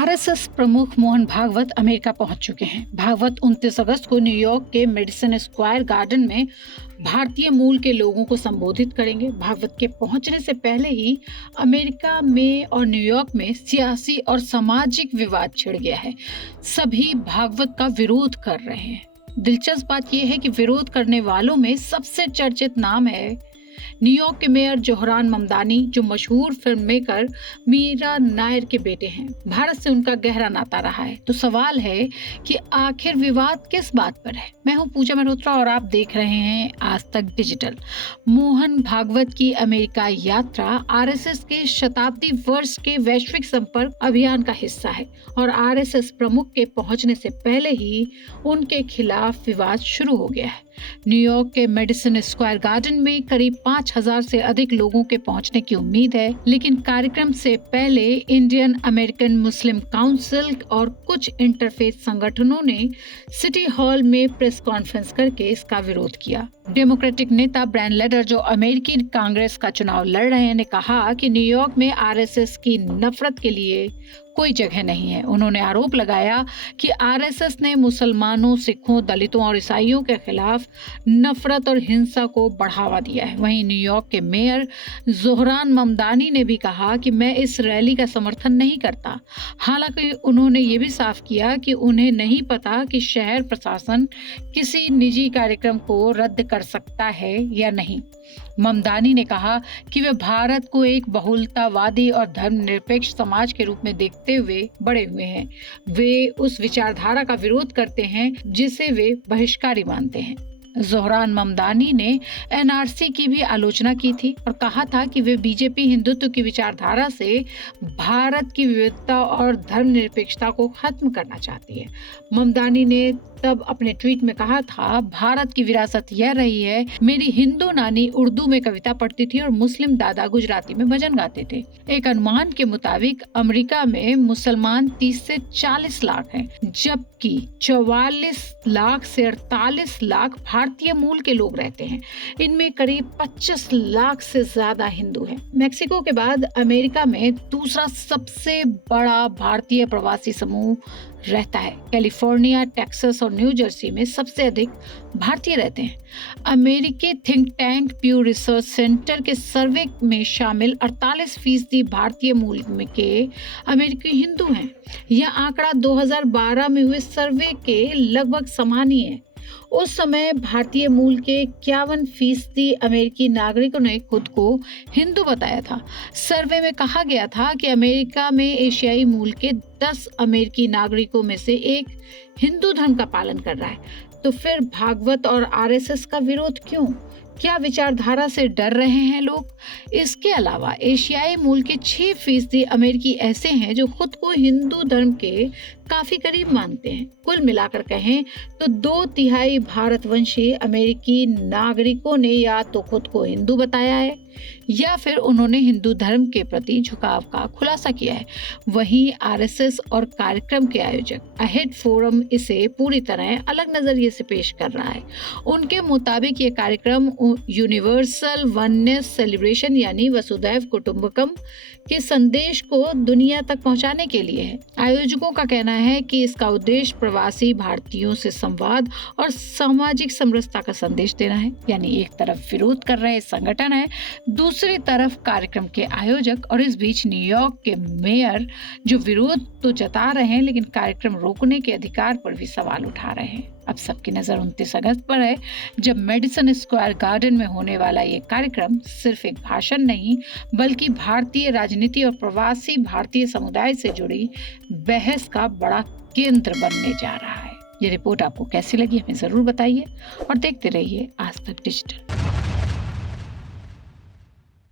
RSS प्रमुख Mohan Bhagwat America पहुंच चुके हैं। भागवत 29 अगस्त को न्यूयॉर्क के मेडिसन स्क्वायर गार्डन में भारतीय मूल के लोगों को संबोधित करेंगे। भागवत के पहुंचने से पहले ही अमेरिका में और न्यूयॉर्क में सियासी और सामाजिक विवाद छिड़ गया है। सभी भागवत का विरोध कर रहे हैं। दिलचस्प बात यह है कि विरोध करने वालों में सबसे चर्चित नाम है न्यूयॉर्क के मेयर जोहरान ममदानी, जो मशहूर फिल्म मेकर मीरा नायर के बेटे हैं। भारत से उनका गहरा नाता रहा है। तो सवाल है कि आखिर विवाद किस बात पर है। मैं हूं पूजा मल्होत्रा और आप देख रहे हैं आज तक डिजिटल। मोहन भागवत की अमेरिका यात्रा आरएसएस के शताब्दी वर्ष के वैश्विक संपर्क अभियान का हिस्सा है और आरएसएस प्रमुख के पहुंचने से पहले ही उनके खिलाफ विवाद शुरू हो गया है। न्यूयॉर्क के मेडिसन स्क्वायर गार्डन में करीब 5,000 से अधिक लोगों के पहुंचने की उम्मीद है, लेकिन कार्यक्रम से पहले इंडियन अमेरिकन मुस्लिम काउंसिल और कुछ इंटरफेथ संगठनों ने सिटी हॉल में प्रेस कॉन्फ्रेंस करके इसका विरोध किया। डेमोक्रेटिक नेता ब्रायन लेडर, जो अमेरिकी कांग्रेस का चुनाव लड़ रहे हैं, ने कहा कि न्यूयॉर्क में आरएसएस की नफरत के लिए कोई जगह नहीं है। उन्होंने आरोप लगाया कि आरएसएस ने मुसलमानों, सिखों, दलितों और ईसाइयों के खिलाफ नफरत और हिंसा को बढ़ावा दिया है। वहीं न्यूयॉर्क के मेयर जोहरान ममदानी ने भी कहा कि मैं इस रैली का समर्थन नहीं करता। हालांकि उन्होंने ये भी साफ किया कि उन्हें नहीं पता कि शहर प्रशासन किसी निजी कार्यक्रम को रद्द कर सकता है या नहीं। ममदानी ने कहा कि वे भारत को एक बहुलतावादी और धर्मनिरपेक्ष समाज के रूप में देखते हुए बड़े हुए हैं। वे उस विचारधारा का विरोध करते हैं जिसे वे बहिष्कारी मानते हैं। जोहरान ममदानी ने एनआरसी की भी आलोचना की थी और कहा था कि वे बीजेपी हिंदुत्व की विचारधारा से भारत की विविधता और धर्मनिरपेक्षता को खत्म करना चाहती है। ममदानी ने तब अपने ट्वीट में कहा था, भारत की विरासत यह रही है, मेरी हिंदू नानी उर्दू में कविता पढ़ती थी और मुस्लिम दादा गुजराती में भजन गाते थे। एक अनुमान के मुताबिक अमेरिका में मुसलमान 30 से 40 लाख हैं, जबकि 44 लाख से 48 लाख भारतीय मूल के लोग रहते हैं। इनमें करीब 25 लाख से ज्यादा हिंदू हैं। मेक्सिको के बाद अमेरिका में दूसरा सबसे बड़ा भारतीय प्रवासी समूह रहता है। कैलिफोर्निया, टेक्सास और न्यू जर्सी में सबसे अधिक भारतीय रहते हैं। अमेरिकी थिंक टैंक प्यू रिसर्च सेंटर के सर्वे में शामिल 48% भारतीय मूल के अमेरिकी हिंदू हैं। यह आंकड़ा 2012 में हुए सर्वे के लगभग समान ही है। उस समय भारतीय मूल के 51% अमेरिकी नागरिकों ने खुद को हिंदू बताया था। सर्वे में कहा गया था कि अमेरिका में एशियाई मूल के 10 अमेरिकी नागरिकों में से एक हिंदू धर्म का पालन कर रहा है। तो फिर भागवत और आरएसएस का विरोध क्यों? क्या विचारधारा से डर रहे हैं लोग? इसके अलावा एशियाई मूल के 6% अमेरिकी ऐसे हैं जो खुद को हिंदू धर्म के काफी करीब मानते हैं। कुल मिलाकर कहें तो 2/3 भारतवंशी अमेरिकी नागरिकों ने या तो खुद को हिंदू बताया है या फिर उन्होंने हिंदू धर्म के प्रति झुकाव का खुलासा किया है। वहीं आरएसएस और कार्यक्रम के आयोजक अहेड फोरम इसे पूरी तरह अलग नजरिए से पेश कर रहा है। उनके मुताबिक ये कार्यक्रम यूनिवर्सल वननेस सेलिब्रेशन यानी वसुधैव कुटुंबकम के संदेश को दुनिया तक पहुंचाने के लिए है। आयोजकों का कहना है कि इसका उद्देश्य प्रवासी भारतीयों से संवाद और सामाजिक समरसता का संदेश देना है। यानी एक तरफ विरोध कर रहे संगठन है, दूसरी तरफ कार्यक्रम के आयोजक, और इस बीच न्यूयॉर्क के मेयर जो विरोध तो जता रहे हैं लेकिन कार्यक्रम रोकने के अधिकार पर भी सवाल उठा रहे हैं। अब सबकी नजर 29 अगस्त पर है, जब मेडिसन स्क्वायर गार्डन में होने वाला ये कार्यक्रम सिर्फ एक भाषण नहीं बल्कि भारतीय राजनीति और प्रवासी भारतीय समुदाय से जुड़ी बहस का बड़ा केंद्र बनने जा रहा है। ये रिपोर्ट आपको कैसी लगी हमें जरूर बताइए और देखते रहिए आज तक डिजिटल।